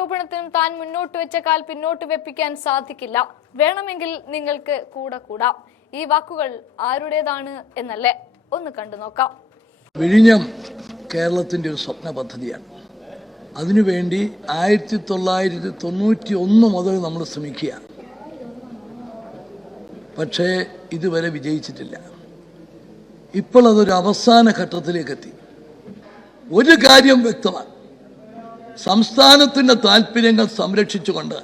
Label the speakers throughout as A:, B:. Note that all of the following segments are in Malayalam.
A: ആരോപണത്തിനും താൻ മുന്നോട്ട് വെച്ച കാൽ പിന്നോട്ട് വെപ്പിക്കാൻ സാധിക്കില്ല. വേണമെങ്കിൽ നിങ്ങൾക്ക് കൂടെ കൂടാം. ഈ വാക്കുകൾ ആരുടേതാണ് എന്നല്ലേ ഒന്ന് കണ്ടു നോക്കാം.
B: വിഴിഞ്ഞം കേരളത്തിന്റെ ഒരു സ്വപ്ന പദ്ധതിയാണ്. അതിനുവേണ്ടി ആയിരത്തി തൊള്ളായിരത്തി തൊണ്ണൂറ്റി ഒന്ന് മുതൽ നമ്മൾ ശ്രമിക്കുക പക്ഷേ ഇതുവരെ വിജയിച്ചിട്ടില്ല. ഇപ്പോൾ അതൊരു അവസാന ഘട്ടത്തിലേക്ക് എത്തി. ഒരു കാര്യം വ്യക്തമാണ്. സംസ്ഥാനത്തിന്റെ താല്പര്യങ്ങൾ സംരക്ഷിച്ചുകൊണ്ട്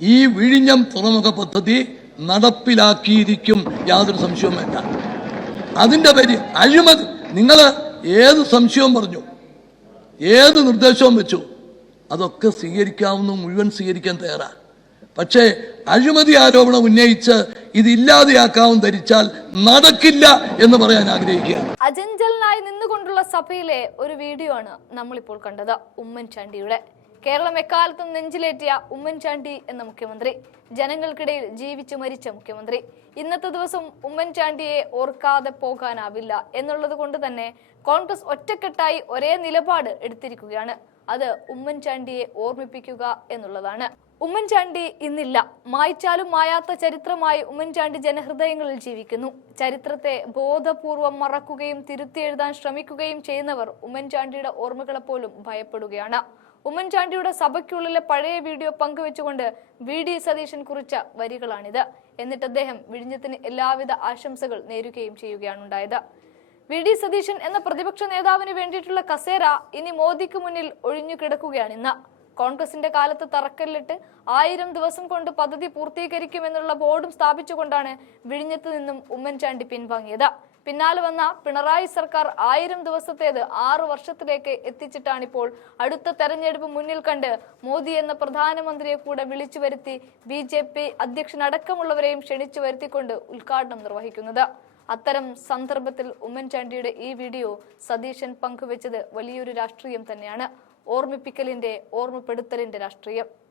B: ഈ വിഴിഞ്ഞം തുറമുഖ പദ്ധതി നടപ്പിലാക്കിയിരിക്കും യാതൊരു സംശയവും വേണ്ട. അതിന്റെ പേര് അഴിമതി. നിങ്ങൾ ഏത് സംശയവും പറഞ്ഞു. ഏത് നിർദ്ദേശവും വെച്ചു. അതൊക്കെ സ്വീകരിക്കാവുന്ന മുഴുവൻ സ്വീകരിക്കാൻ തയ്യാറാണ് പക്ഷേ അഴിമതി ആരോപണം ഉന്നയിച്ച് ഇതില്ലാതെയാക്കാവും ധരിച്ചാൽ നടക്കില്ല എന്ന് പറയാൻ ആഗ്രഹിക്കുകയാണ്.
A: അജഞ്ചലനായി നിന്നുകൊണ്ടുള്ള സഭയിലെ ഒരു വീഡിയോ ആണ് നമ്മളിപ്പോൾ കണ്ടത് ഉമ്മൻചാണ്ടിയുടെ. കേരളം എക്കാലത്തും നെഞ്ചിലേറ്റിയ ഉമ്മൻചാണ്ടി എന്ന മുഖ്യമന്ത്രി. ജനങ്ങൾക്കിടയിൽ ജീവിച്ചു മരിച്ച മുഖ്യമന്ത്രി. ഇന്നത്തെ ദിവസം ഉമ്മൻചാണ്ടിയെ ഓർക്കാതെ പോകാനാവില്ല എന്നുള്ളത് കൊണ്ട് തന്നെ കോൺഗ്രസ് ഒറ്റക്കെട്ടായി ഒരേ നിലപാട് എടുത്തിരിക്കുകയാണ്. അത് ഉമ്മൻചാണ്ടിയെ ഓർമ്മിപ്പിക്കുക എന്നുള്ളതാണ്. ഉമ്മൻചാണ്ടി ഇന്നില്ല. മായ്ച്ചാലും മായാത്ത ചരിത്രമായി ഉമ്മൻചാണ്ടി ജനഹൃദയങ്ങളിൽ ജീവിക്കുന്നു. ചരിത്രത്തെ ബോധപൂർവം മറക്കുകയും തിരുത്തി എഴുതാൻ ശ്രമിക്കുകയും ചെയ്യുന്നവർ ഉമ്മൻചാണ്ടിയുടെ ഓർമ്മകളെപ്പോലും ഭയപ്പെടുകയാണ്. ഉമ്മൻചാണ്ടിയുടെ സഭയ്ക്കുള്ളിലെ പഴയ വീഡിയോ പങ്കുവെച്ചുകൊണ്ട് വി ഡി സതീശൻ കുറിച്ച വരികളാണിത്. എന്നിട്ട് അദ്ദേഹം വിഴിഞ്ഞത്തിന് എല്ലാവിധ ആശംസകൾ നേരുകയും ചെയ്യുകയാണ് ഉണ്ടായത് വി ഡി സതീശൻ എന്ന പ്രതിപക്ഷ നേതാവിന് വേണ്ടിയിട്ടുള്ള കസേര ഇനി മോദിക്ക് മുന്നിൽ ഒഴിഞ്ഞു കിടക്കുകയാണ് ഇന്ന്. കോൺഗ്രസിന്റെ കാലത്ത് തറക്കല്ലിട്ട് ആയിരം ദിവസം കൊണ്ട് പദ്ധതി പൂർത്തീകരിക്കുമെന്നുള്ള ബോർഡും സ്ഥാപിച്ചുകൊണ്ടാണ് വിഴിഞ്ഞത്ത് നിന്നും ഉമ്മൻചാണ്ടി പിൻവാങ്ങിയത്. പിന്നാലെ വന്ന പിണറായി സർക്കാർ ആയിരം ദിവസത്തേത് ആറു വർഷത്തിലേക്ക് എത്തിച്ചിട്ടാണിപ്പോൾ അടുത്ത തെരഞ്ഞെടുപ്പ് മുന്നിൽ കണ്ട് മോദി എന്ന പ്രധാനമന്ത്രിയെ കൂടെ വിളിച്ചു വരുത്തി ബി ജെ പി അധ്യക്ഷനടക്കമുള്ളവരെയും ക്ഷണിച്ചു വരുത്തിക്കൊണ്ട് ഉദ്ഘാടനം നിർവഹിക്കുന്നത്. അത്തരം സന്ദർഭത്തിൽ ഉമ്മൻചാണ്ടിയുടെ ഈ വീഡിയോ സതീശൻ പങ്കുവച്ചത് വലിയൊരു രാഷ്ട്രീയം തന്നെയാണ്. ഓർമ്മിപ്പിക്കലിന്റെ ഓർമ്മപ്പെടുത്തലിന്റെ രാഷ്ട്രീയം.